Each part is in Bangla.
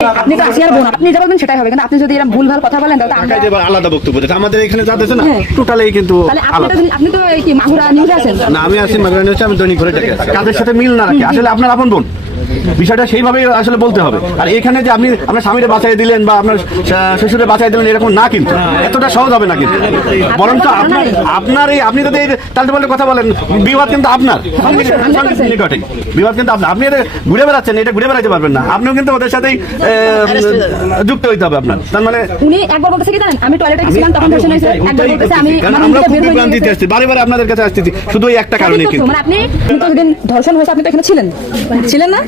আপনি তো আসিয়ার বোন, আপনি যা বলবেন সেটাই হবে, কিন্তু আপনি যদি এরকম ভুলভাল কথা বলেন তাহলে আমরা এবার আলাদা বক্তব্য দিতে আমাদের এখানে যা দিচ্ছে না টোটালি কিন্তু তাহলে আলাদা। আপনি তো এই কি মাগুরা নিউজে আছেন না, আমি আছি মাগুরা নিউজে, আমি দৈনিক ঘুরে থেকে আছি। কাজের সাথে মিল না রাখি, আসলে আপনার আপন বোন বিষয়টা সেইভাবেই আসলে বলতে হবে। আর এখানে যে আপনি আপনার স্বামীরে বাঁচাই দিলেন বা আপনার শ্বশুরে বাঁচাই দিলেন এরকম না, কিন্তু এতটা সহজ হবে না কিন্তু। বরঞ্চ আপনার এই আপনি যদি তালতে পাল্টে কথা বলেন, বিবাদ কিন্তু আপনার নিকটে, বিবাদ কিন্তু আপনার। আপনি এটা ঘুরে বেড়াচ্ছেন, এটা ঘুরে বেড়াতে পারবেন না, আপনিও কিন্তু ওদের সাথেই যুক্ত হইতে হবে আপনার। তার মানে উনি একবার বলতেছে কি জানেন, আমি টয়লেটে গেছিলাম তখন ধর্ষণ হয়েছে, একবার বলতেছে আমি আমরা খুব বিভ্রান্তিতে আসছি, বারে বারে আপনাদের কাছে আসতেছি শুধু এই একটা কারণে। কিন্তু মানে আপনি তো যেদিন ধর্ষণ হয়েছে আপনি তো এখানে ছিলেন না?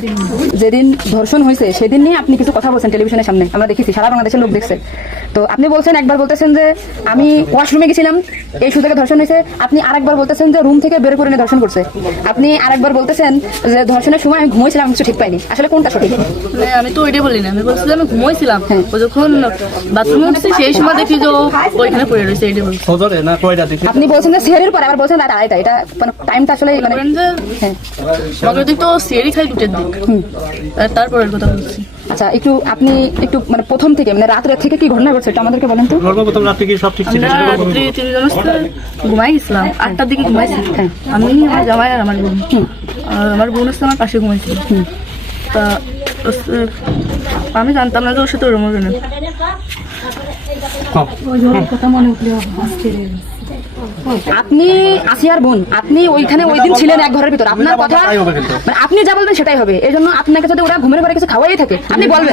যেদিন ধর্ষণ হয়েছে সেদিন নিয়ে আপনি কিছু কথা বলছেন টেলিভিশনের সামনে, আমরা দেখেছি, সারা বাংলাদেশের লোক দেখছে। তো আপনি বলছেন, একবার বলতেছেন যে আমি ওয়াশরুমে গেছিলাম এই সুযোগে ধর্ষণ হয়েছে, আপনি আরেকবার বলতেছেন যে রুম থেকে বের করে নিয়ে ধর্ষণ করছে, আপনি আরেকবার বলতেছেন যে ধর্ষণের সময় আমি ঘুমাইছিলাম, কিছু ঠিক পাইনি। আসলে কোনটা সঠিক? আমি তো ওইটাই বলি না, আমি বলছিলাম আমি ঘুমাইছিলাম, ও যখন বাথরুমে উঠছি সেই সময় দেখি যে ওইখানে পড়ে রয়েছে, এইটাই বলছি। আপনি বলছেন যে সেহরির পরে, আবার বলছেন রাত আড়াইটা, এটা মানে টাইমটা আসলে মানে মগের দিক তো সিয়ারি খাই দুটের দিক, তারপরের কথা বলছি। আচ্ছা, আপনি একটু মানে প্রথম থেকে মানে রাতের থেকে কি ঘটনা ঘটছে এটা আমাদেরকে বলেন তো। সর্বপ্রথম রাত্রে কি সব ঠিক ছিল? আমরা রাত্রি 3 জন ঘুমাই গেছিলাম, 8টার দিকে ঘুমাইছি আমি, আমার জামাই আর আমার বোন। আমার বোন হচ্ছে আমার পাশে ঘুমাইছিল। তা আমি জানতাম না যে ওর সাথে ওরম হবে না। আপনি আসিয়ার বোন, আপনি ওইখানে ওই দিন ছিলেন এক ঘরের ভিতর, আপনার কথা মানে আপনি যা বলবেন সেটাই হবে। এই জন্য আপনাকে যদি ওরা ঘুমের ঘরে কিছু খাওয়াই থাকে আপনি বলবেন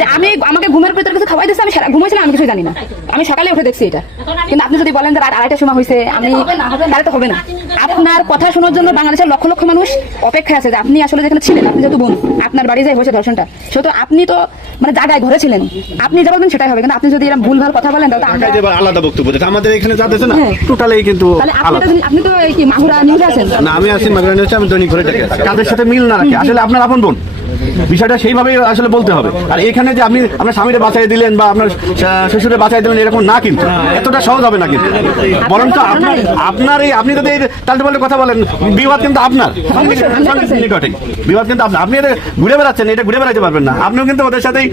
যে আমাকে ঘুমের ভিতরে কিছু খাওয়াই দিচ্ছে, আমি ঘুমাইছিলাম, আমি কিছু জানি না, আমি সকালে উঠে দেখছি এটা। কিন্তু আপনি যদি বলেন যে রাত 2:30টার সময় হয়েছে, আমি তাহলে তো হবে না। আপনার কথা শোনার জন্য বাংলাদেশের লক্ষ লক্ষ মানুষ অপেক্ষায় আছে যে আপনি আসলে যেখানে ছিলেন, আপনি যেহেতু বোন, আপনার বাড়ি যাই হয়েছে ধর্ষণটা, সেহেতু আপনি তো মানে জায়গায় ঘরে ছিলেন, আপনি যা বলবেন সেটাই হবে। কিন্তু আপনি যদি এরকম ভুলভাল কথা বলেন তাহলে আমরা এবার আলাদা বক্তব্য দিতে আমাদের এখানে যা দিচ্ছে না টোটালি কিন্তু আলাদা। আপনি তো এই কি মাগুরা নিউজে আছেন? না, আমি আছি মাগুরা নিউজে, আমি দৈনিক ঘুরে থেকে আছি। কাজের সাথে মিল না রাখি, আসলে আপনার আপন বোন বিষয়টা সেইভাবেই আসলে বলতে হবে। আর এখানে যে আপনি আপনার স্বামীরে বাঁচাই দিলেন বা আপনার শ্বশুরে বাঁচাই দিলেন এরকম না, কিন্তু এতটা সহজ হবে না কিন্তু। বরঞ্চ আপনার এই আপনি যদি তালতে পাল্টে কথা বলেন, বিবাদ কিন্তু আপনার নিকটে, বিবাদ কিন্তু আপনার। আপনি এটা ঘুরে বেড়াচ্ছেন, এটা ঘুরে বেড়াতে পারবেন না, আপনিও কিন্তু ওদের সাথেই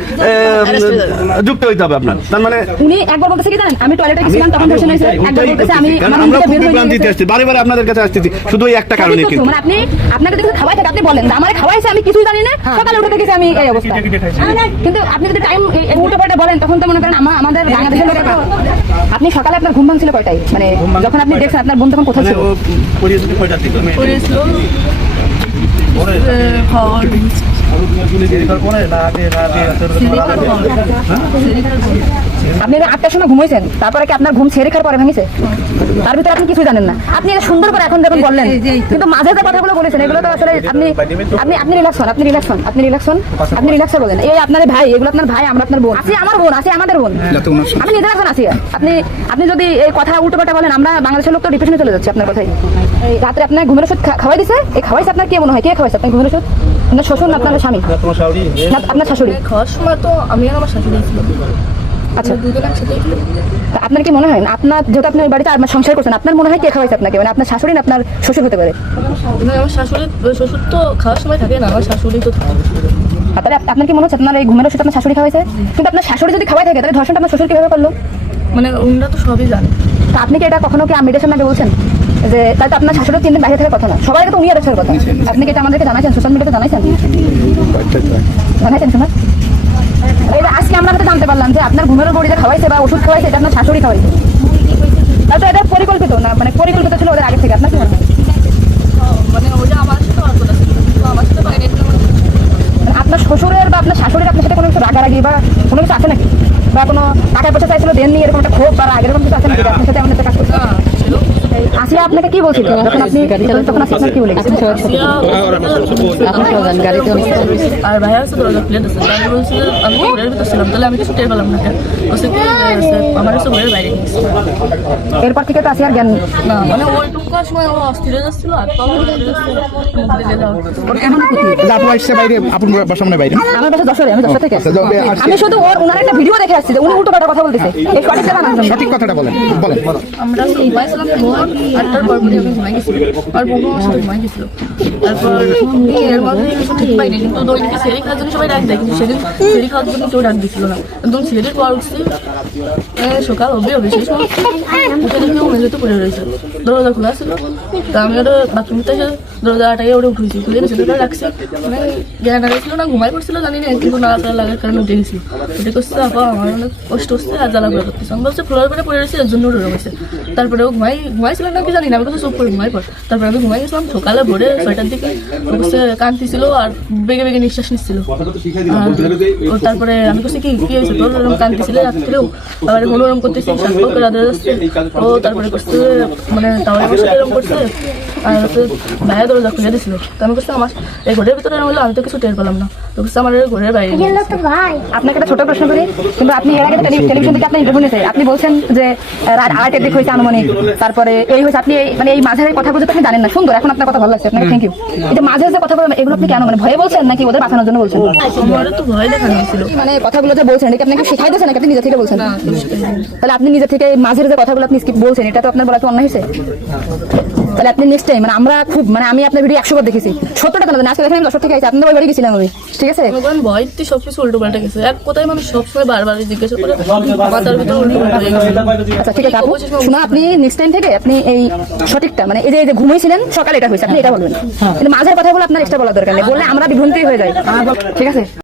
যুক্ত হইতে হবে আপনার। তার মানে উনি একবার বলতেছে কি জানেন, আমি টয়লেটে গেছিলাম তখন ধর্ষণ হয়েছে, একবার বলতেছে আমি আমরা খুব বিভ্রান্তিতে আসছি, বারে বারে আপনাদের কাছে আসতেছি শুধু এই একটা কারণে। কিন্তু মানে আপনাকে যদি খাওয়াই থাকে আপনি বলেন আমার খাওয়াইছে, আমি কিছুই জানি না, সকালে উঠে দেখেছি আমি এই অবস্থা। কিন্তু আপনি যদি টাইম উল্টো পাল্টা বলেন তখন তো মনে করেন আমাদের বাংলাদেশের লোকের, আপনি সকালে আপনার ঘুম ভাঙছিল কয়টায়, মানে যখন আপনি দেখছেন আপনার বোন তখন কোথায় ছিল? পড়েছিল খাওয়ার আপনি 8টার সময় ঘুমাইছেন, তারপরে কি আপনার ঘুম ছেড়ে খাওয়ার পরে ভেঙেছে? তার ভিতরে আপনি কিছুই জানেন না। আপনি এটা সুন্দর করে এখন যখন বললেন, কিন্তু মাঝে যে কথাগুলো বলেছেন এগুলো তো আসলে আপনি রিল্যাক্স হন, আপনি রিল্যাক্স বলেন। এই আপনার ভাই, এগুলো আপনার ভাই, আমরা আপনার বোন, আসি আমার বোন, আসি আমাদের বোন, আমি নিজের একজন আসি। আপনি যদি এই কথা উল্টো পাল্টা বলেন, আমরা বাংলাদেশের লোক তো ডিপ্রেশনে চলে যাচ্ছে আপনার কথাই। এই রাত্রে আপনার ঘুমের ওষুধ খাওয়াই দিছে, এই খাওয়াইছে আপনার কে মনে হয়, কে খাওয়াইছে আপনার ঘুমের ওষুধ? আপনার শ্বশুর না আপনার স্বামী না আপনার শাশুড়ি? খাওয়ার সময় তো আমি আর আমার শাশুড়ি ছিল। আচ্ছা, দুজন একসাথে। আপনার কি মনে হয় আপনার যেহেতু আপনি ওই বাড়িতে সংসার করছেন, আপনার মনে হয় কে খাওয়াইছে আপনাকে, মানে আপনার শাশুড়ি না আপনার শ্বশুর হতে পারে? আমার শাশুড়ি, শ্বশুর তো খাওয়ার সময় থাকে না, আমার শাশুড়ি তো থাকে। তাহলে আপনার কি মনে হচ্ছে আপনার এই ঘুমের ওষুধ আপনার শাশুড়ি খাওয়াইছে? কিন্তু আপনার শাশুড়ি যদি খাওয়াই থাকে তাহলে ধর্ষণটা আপনার শ্বশুর কিভাবে করলো? মানে ওনারা তো সবই জানে। তা আপনি কি এটা কখনো কি মিডিয়ার সামনে বলছেন যে তাহলে তো আপনার শাশুড়ি 3 দিন বাইরে থাকার কথা না, সবাই তো উনি আরেকটার কথা, আপনি কি এটা আমাদেরকে জানাইছেন, সোশ্যাল মিডিয়াতে জানাইছেন শোনা? এই আজকে আমরা হয়তো জানতে পারলাম যে আপনার ঘুমের বড়িতে খাওয়াইছে বা ওষুধ খাওয়াইছে এটা আপনার শাশুড়ি খাওয়াইছে, তাহলে তো এটা পরিকল্পিত না, মানে পরিকল্পিত ছিল ওদের আগে থেকে, আপনার কি মনে হয়? মানে ওটা আমার সাথে অল্প ছিল, আমার সাথে বাইরে মানে আপনার শ্বশুরের বা আপনার শাশুড়ির আপনার সাথে কোনো কিছু রাগারাগি বা কোনো কিছু আছে নাকি, বা কোনো টাকা পয়সা চাইছিল দেননি, এরকম একটা ক্ষোভ বা আগের কোনো কিছু আছে নাকি আপনার সাথে এমন একটা কাজ করছে? আসিয়া আপনাকে কি বলছিল যখন আপনি তখন আসিয়া আপনার কি বলে গেছেন? আর ভাইয়া হচ্ছে দরজা খুলে দিচ্ছে, আমি বলছি আমি ঘরের ভিতর ছিলাম, তাহলে আমি কিছু টের পেলাম না। বলছে কি আমার হচ্ছে ঘরের বাইরে গেছে। এরপর থেকে তো আসিয়ার জ্ঞান না, মানে ওইটুকু সময় ও অস্থির হয়ে যাচ্ছিল, আর তখন আমার বাসা যশোরে, আমি যশোর থেকে। আমি শুধু ওনার একটা ভিডিও দেখে আসছি যে উনি উল্টো পাল্টা কথা বলতেছে, এই সঠিক জানা না। সঠিক কথাটা বলেন। আমরা ঘুমাইছিলাম, আটটার পর আমি ঘুমাই গেছিল, আর বোনও আমার সাথে ঘুমাই গেছিল। তারপর এর মধ্যে কিছু ঠিক পাইনি, কিন্তু দৈনিক সেরি খাওয়ার জন্য সবাই ডাক দেয়, কিন্তু সেদিন সেরি খাওয়ার জন্য কেউ ডাক দিছিল না। একদম সেরির পর উঠছি, সকাল হবে সেই সময় উঠে দেখি ও মেঝেতে পড়ে রয়েছে, দরজা খোলা ছিল। তা আমি ওটা বাথরুম থেকে দরজাটাকে ওটা উঠেছি, খুলে সেটা রাখছি, মানে জ্ঞান হারাইছিল না ঘুমাই পড়ছিল জানি না, কিন্তু নাড়াচাড়া লাগার কারণে উঠে গেছিল। উঠে করছে আপা আমার অনেক কষ্ট হচ্ছে আর জ্বালা করে করতেছে, আমি বলছি ফ্লোরের পরে পড়ে রয়েছে এর জন্য উঠে রয়েছে। তারপরে ও ঘুমাইছিল না কি জানি না, আমি কাছে চোখ করে ঘুমাই পর। তারপরে আমি ঘুমাই গেছিলাম, সকালে ভোরে 6টার দিকে ও কাছে কাঁদতেছিল আর বেগে বেগে নিঃশ্বাস নিচ্ছিল। ও তারপরে আমি কাছে কি হয়েছে তোর, এরকম কাঁদতেছিল রাত্রেও, আবার মনোরম করতেছি শান্ত করে রাধা যাচ্ছে। ও তারপরে করছে মানে তাও এরকম করছে, আর হচ্ছে ভাইয়া দরজা খুলে দিয়েছিল। তো আমি করছি আমার এই ঘরের ভিতরে হলো, আমি তো কিছু টের পেলাম না, তো করছে আমার ঘরের বাইরে। আপনাকে একটা ছোট প্রশ্ন করি, কিন্তু আপনি এর আগে টেলিভিশন থেকে আপনি ইন্টারভিউ নিয়েছে, আপনি বলছেন যে রাত 8টার দিক হয়েছে আনুমানিক, তারপরে এই হয়েছে, আপনি মানে এই মাঝের কথাগুলো তো আপনি জানেন না। সুন্দর, এখন আপনার কথা ভালো লাগছে, আপনাকে থ্যাংক ইউ। এই যে মাঝের যে কথাগুলো এগুলো আপনি কেন মানে ভয়ে বলছেন নাকি ওদের বাঁচানোর জন্য বলছেন? আমার তো ভয় দেখানো হয়েছিল। মানে কথাগুলো যে বলছেন এটা আপনাকে শেখাই দিয়েছেন নাকি আপনি নিজে থেকে বলছেন? তাহলে আপনি নিজে থেকে মাঝের যে কথাগুলো আপনি স্কিপ বলছেন, এটা তো আপনার বলা তো অন্যায় হয়েছে। তাহলে আপনি নেক্সট টাইম মানে আমরা খুব মানে আমি আপনার ভিডিও 100 বার দেখেছি, 70টা কেন আজকে দেখেন 10 থেকে আইছে, আপনাদের ওই বাড়ি গেছিলাম আমি, ঠিক আছে? ভয়তে সবকিছু উল্টো পাল্টে গেছে, এক কথায় মানুষ সবসময় বারবার জিজ্ঞাসা করে মাথার ভিতরে উল্টো পাল্টে হয়ে গেছে। আচ্ছা ঠিক আছে আপু, শোনো আপনি নেক্সট টাইম থেকে আপনি এই সঠিকটা মানে এই যে ঘুমিয়েছিলেন সকালে এটা হয়েছে আপনি এটা বলবেন, কিন্তু মাঝের কথাগুলো আপনার এক্সট্রা বলা দরকার নেই, বললে আমরা বিভ্রান্তি হয়ে যাই, ঠিক আছে?